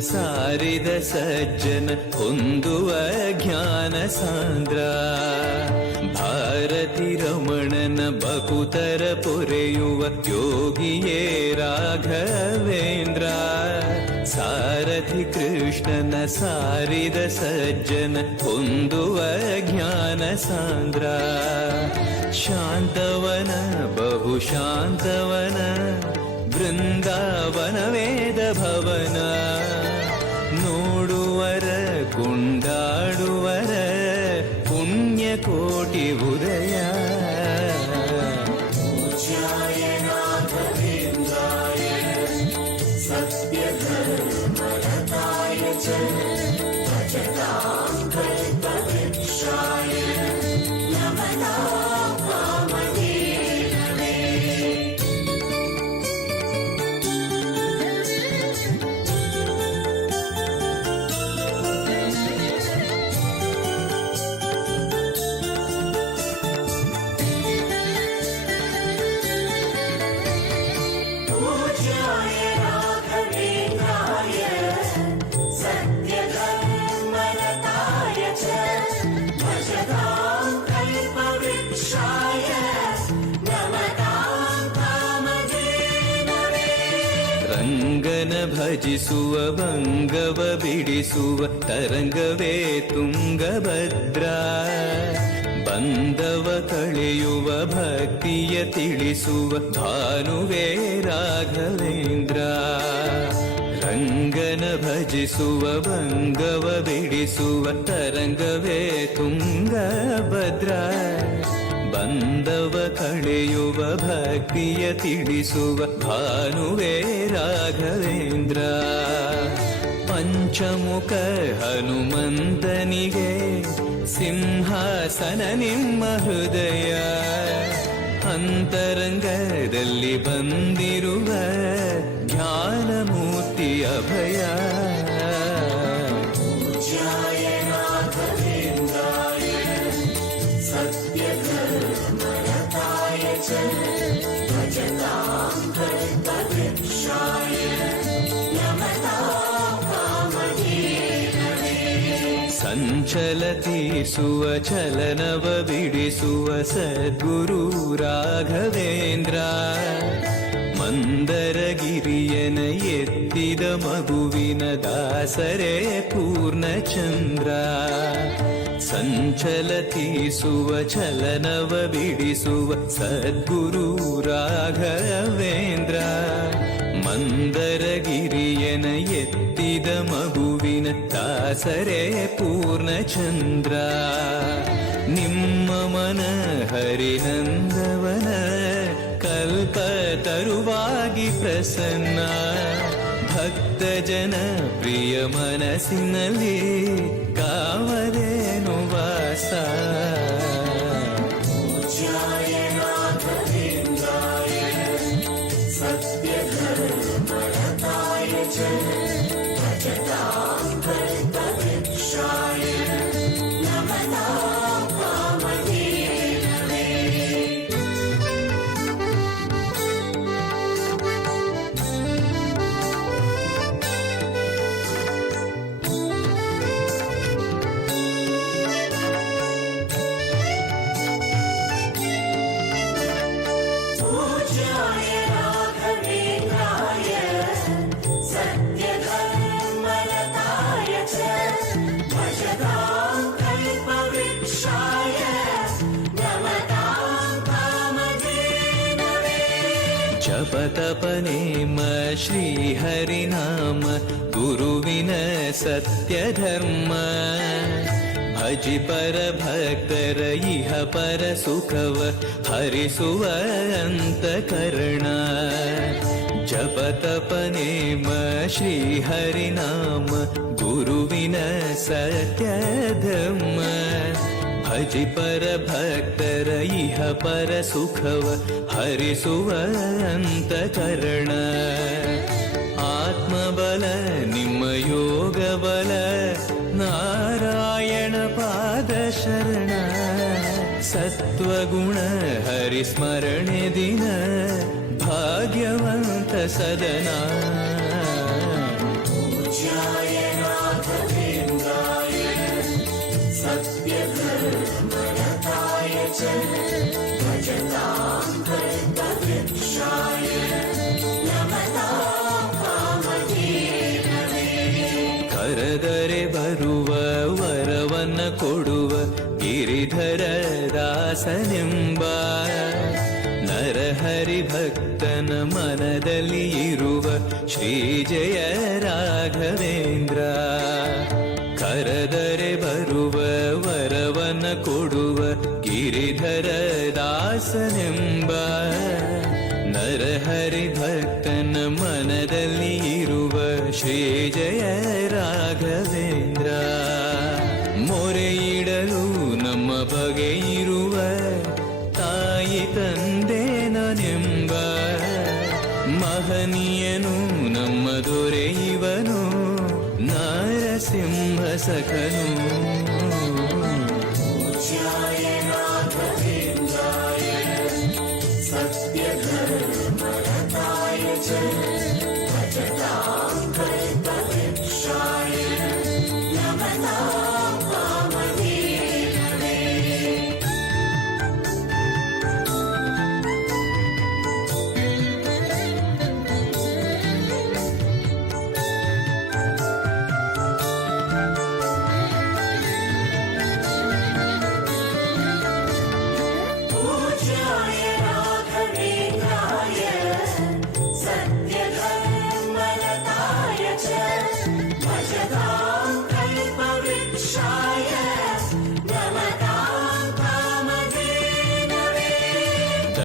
ಸಾರಿದ ಸಜ್ಜನ ಹೊಂದುವ ಜ್ಞಾನ ಸಾಂದ್ರ. ಭಾರತಿ ರಮಣನ ಬಕುತರ ಪೊರೆಯುವ ಯೋಗಿಯೇ ರಾಘವೇಂದ್ರ. ಸಾರಥಿ ಕೃಷ್ಣನ ಸಾರಿದ ಸಜ್ಜನ ಹೊಂದುವ ಜ್ಞಾನ ಸಾಂದ್ರ. ಶಾಂತವನ ಬಹು ಶಾಂತವನ ಬೃಂದಾವನ ವೇದ ಭವನ. ನೋಡುವರ ಕೊಂಡಾಡುವರ ಪುಣ್ಯ ಕೋಟಿ ಉದಯ. ರಂಗನ ಭಜಿಸುವ ಭಂಗವ ಬಿಡಿಸುವ ತರಂಗವೇ ತುಂಗಭದ್ರ. ಬಂಧವ ಕಳೆಯುವ ಭಕ್ತಿಯ ತಿಳಿಸುವ ಭಾನುವೇ ರಾಘವೇಂದ್ರ. ರಂಗನ ಭಜಿಸುವ ಭಂಗವ ಬಿಡಿಸುವ ತರಂಗವೇ ತುಂಗಭದ್ರ. ಬಂಧವ ಕಳೆಯುವ ಭಕ್ತಿಯ ತಿಳಿಸುವ ಭಾನುವೇ ರಾಘವೇಂದ್ರ. ಪಂಚಮುಖ ಹನುಮಂತನಿಗೆ ಸಿಂಹಾಸನ ನಿಮ್ಮ ಹೃದಯ. ಅಂತರಂಗದಲ್ಲಿ ಬಂದಿರುವ ಜ್ಞಾನಮೂರ್ತಿ ಅಭಯ. ಸಂಚಲತಿಸುವ ಚಲನವ ಬಿಡಿಸುವ ಸದ್ಗುರು ರಾಘವೇಂದ್ರ. ಮಂದರಗಿರಿಯನ ಎತ್ತಿದ ಮಗುವಿನ ದಾಸರೇ ಪೂರ್ಣಚಂದ್ರ. ಸಂಚಲತಿಸುವ ಚಲನವ ಬಿಡಿಸುವ ಸದ್ಗುರು ರಾಘವೇಂದ್ರ. ಮಂದರಗಿರಿಯನ ಎತ್ತಿದ ಮಗುವಿನ ದಾಸರೇ ಪೂರ್ಣಚಂದ್ರ. ನಿಮ್ಮ ಮನ ಹರಿನಂದವನ ಕಲ್ಪ ತರುವಾಗಿ ಪ್ರಸನ್ನ. ಭಕ್ತ ಜನ ಪ್ರಿಯ ಮನಸ್ಸಿನಲ್ಲಿ ಕಾವರೇನು ವಾಸ. ಜಪತಪನೇಮ ಶ್ರೀಹರಿನಾಮ ಗುರುವಿನ ಸತ್ಯ ಧರ್ಮ. ಭಜಿ ಪರ ಭಕ್ತರ ಇಹ ಪರ ಸುಖವ ಹರಿಸುವ ಅಂತಕರಣ. ಜಪತಪನೇಮ ಶ್ರೀಹರಿನಾಮ ಗುರುವಿನ ಸತ್ಯ ಧರ್ಮ. ಭಜಿ ಪರ ಭಕ್ತರ ಇಹ ಪರ ಸುಖವ ಹರಿಸುವ ಅಂತಕರಣ. ಆತ್ಮಬಲ ನಿಮ್ಮ ಯೋಗ ಬಲ ನಾರಾಯಣ ಪಾದ ಶರಣ. ಸತ್ವಗುಣ ಹರಿಸ್ಮರಣೆ ದಿನ ಭಾಗ್ಯವಂತ ಸದನ. ಬರುವ ವರವನ್ನ ಕೊಡುವ ಗಿರಿಧರ ದಾಸನೆಂಬ ನರಹರಿ ಭಕ್ತನ ಮನದಲ್ಲಿ ಇರುವ ಶ್ರೀ ಜಯ ರಾಘವೇಂದ್ರ ಕರೆದರೆ ಬರುವ ವರವನ್ನ ಕೊಡುವ ಗಿರಿಧರ ದಾಸನೆಂಬ ನರಹರಿ ಭಕ್ತನ ಮನದಲ್ಲಿ ಇರುವ ಶ್ರೀ ಜಯ ರಾಘವೇಂದ್ರ ಮೊರೆಯಿಡಲು ನಮ್ಮ ಬಗೆ ಇರುವ ತಾಯಿ ತಂದೆ ನಾನೆಂಬ ಮಹನೀಯನು ನಮ್ಮ ದೊರೆ ಇವನು ನಾರಸಿಂಹ ಸಖನು